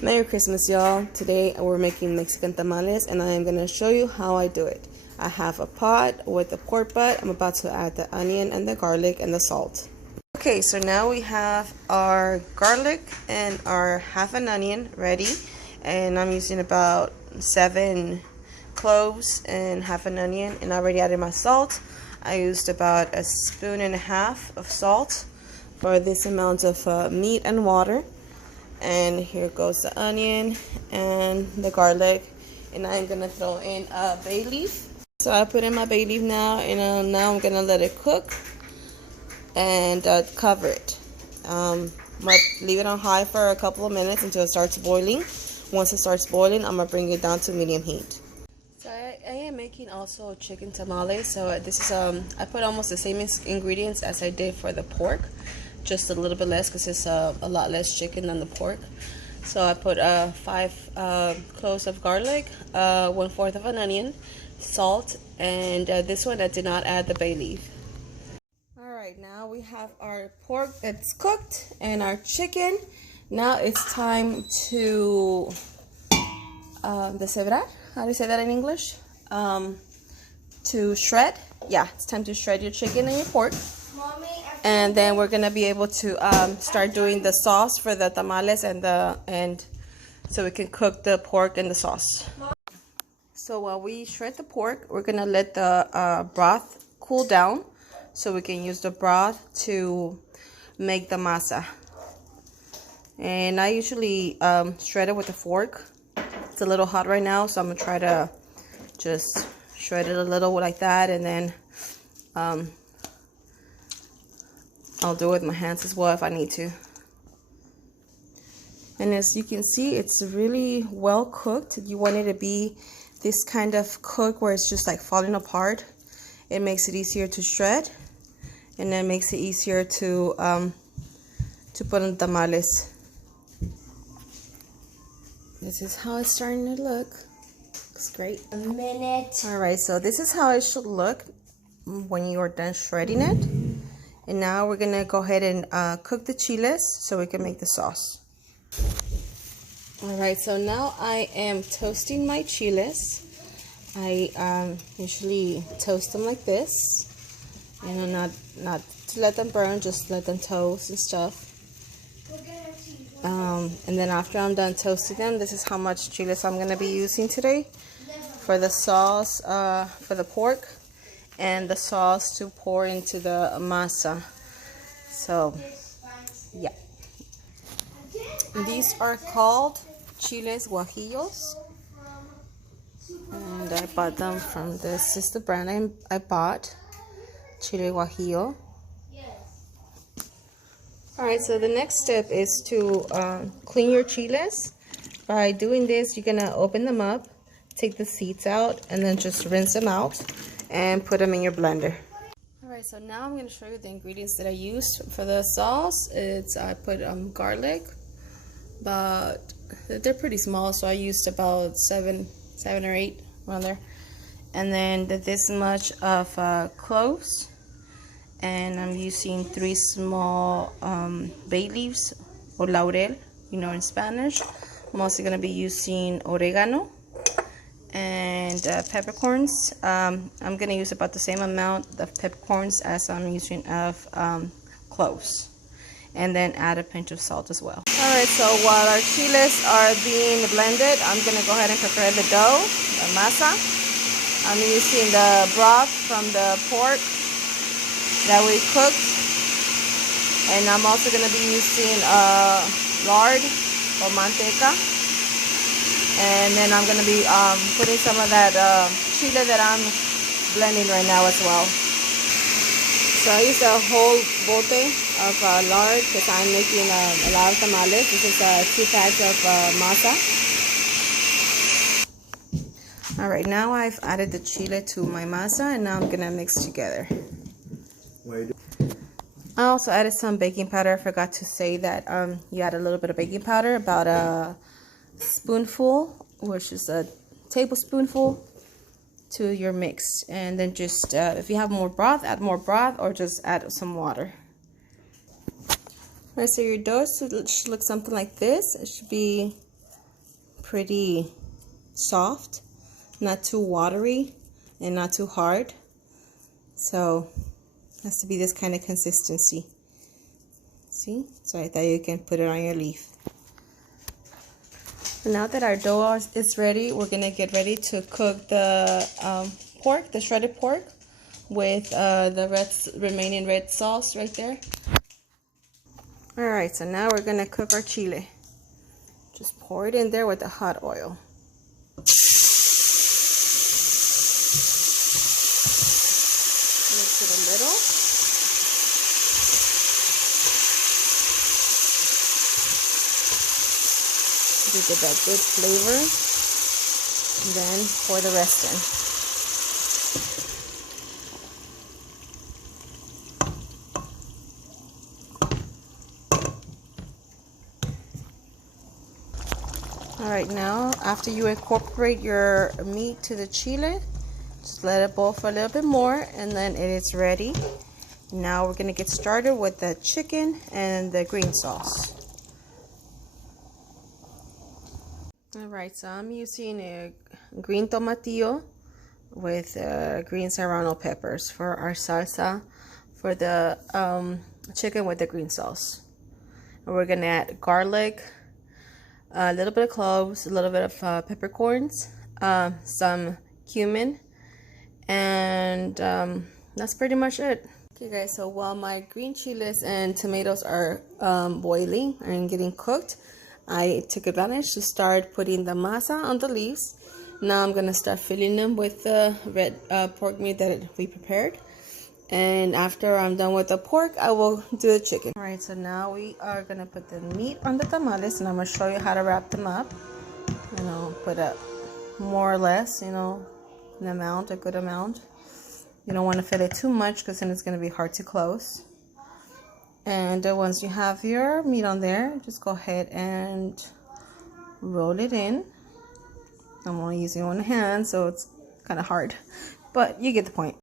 Merry Christmas, y'all. Today we're making Mexican tamales and I am going to show you how I do it. I have a pot with a pork butt. I'm about to add the onion and the garlic and the salt. Okay, so now we have our garlic and our half an onion ready. And I'm using about 7 cloves and half an onion. And I already added my salt. I used about 1.5 spoons of salt for this amount of meat and water. And here goes the onion and the garlic, and I'm gonna throw in a bay leaf. So I put in my bay leaf now, and now I'm gonna let it cook and cover it. Might leave it on high for a couple of minutes until it starts boiling. Once it starts boiling, I'm gonna bring it down to medium heat. So I am making also chicken tamales. So this is I put almost the same ingredients as I did for the pork. Just a little bit less because it's a lot less chicken than the pork. So I put 5 cloves of garlic, 1/4 of an onion, salt, and this one I did not add the bay leaf. Alright, now we have our pork that's cooked and our chicken. Now it's time to deshebrar. How do you say that in English? To shred. Yeah, it's time to shred your chicken and your pork. And then we're gonna be able to start doing the sauce for the tamales and so we can cook the pork and the sauce. So while we shred the pork, we're gonna let the broth cool down so we can use the broth to make the masa. And I usually shred it with a fork. It's a little hot right now, so I'm gonna try to just shred it a little like that, and then I'll do it with my hands as well if I need to. And as you can see, it's really well cooked. You want it to be this kind of cook where it's just like falling apart. It makes it easier to shred, and then makes it easier to put in tamales. This is how it's starting to look. Looks great. A minute. All right, so this is how it should look when you are done shredding it. And now we're gonna go ahead and cook the chiles so we can make the sauce. All right, so now I am toasting my chiles. I usually toast them like this, you know, not to let them burn, just let them toast and stuff. And then after I'm done toasting them, this is how much chiles I'm gonna be using today for the sauce for the pork and the sauce to pour into the masa. So yeah, these are called chiles guajillos, and I bought them from this is the brand I bought, chile guajillo. Alright, so the next step is to clean your chiles. By doing this, you're gonna open them up, take the seeds out, and then just rinse them out and put them in your blender. Alright, so now I'm going to show you the ingredients that I used for the sauce. I put garlic, but they're pretty small, so I used about 7 or 8 around there. And then this much of cloves, and I'm using 3 small bay leaves, or laurel, you know, in Spanish. I'm also going to be using oregano and peppercorns. I'm going to use about the same amount of peppercorns as I'm using of cloves, and then add a pinch of salt as well. Alright, so while our chiles are being blended, I'm going to go ahead and prepare the dough, the masa. I'm using the broth from the pork that we cooked, and I'm also going to be using lard or manteca. And then I'm going to be putting some of that chile that I'm blending right now as well. So I used a whole bote of lard because I'm making a lot of tamales. This is 2 packs of masa. Alright, now I've added the chile to my masa, and now I'm going to mix together. I also added some baking powder. I forgot to say that you add a little bit of baking powder, about a spoonful, which is a tablespoonful, to your mix. And then just if you have more broth, add more broth, or just add some water. Alright, so your dough should look something like this. It should be pretty soft, not too watery and not too hard. So it has to be this kind of consistency. See? So I thought you can put it on your leaf. Now that our dough is ready, we're gonna get ready to cook the pork, the shredded pork, with the remaining red sauce right there. All right, so now we're gonna cook our chile. Just pour it in there with the hot oil. Mix it a little. You get that good flavor. And then pour the rest in. Alright, now after you incorporate your meat to the chile, just let it boil for a little bit more and then it is ready. Now we're going to get started with the chicken and the green sauce. Alright, so I'm using a green tomatillo with green serrano peppers for our salsa for the chicken with the green sauce. And we're going to add garlic, a little bit of cloves, a little bit of peppercorns, some cumin, and that's pretty much it. Okay guys, so while my green chiles and tomatoes are boiling and getting cooked, I took advantage to start putting the masa on the leaves. Now I'm gonna start filling them with the red pork meat that we prepared. And after I'm done with the pork, I will do the chicken. All right, so now we are gonna put the meat on the tamales, and I'm gonna show you how to wrap them up. You know, put a more or less, you know, an amount, a good amount. You don't want to fill it too much because then it's gonna be hard to close. And once you have your meat on there, just go ahead and roll it in. I'm only using one hand, so it's kind of hard, but you get the point.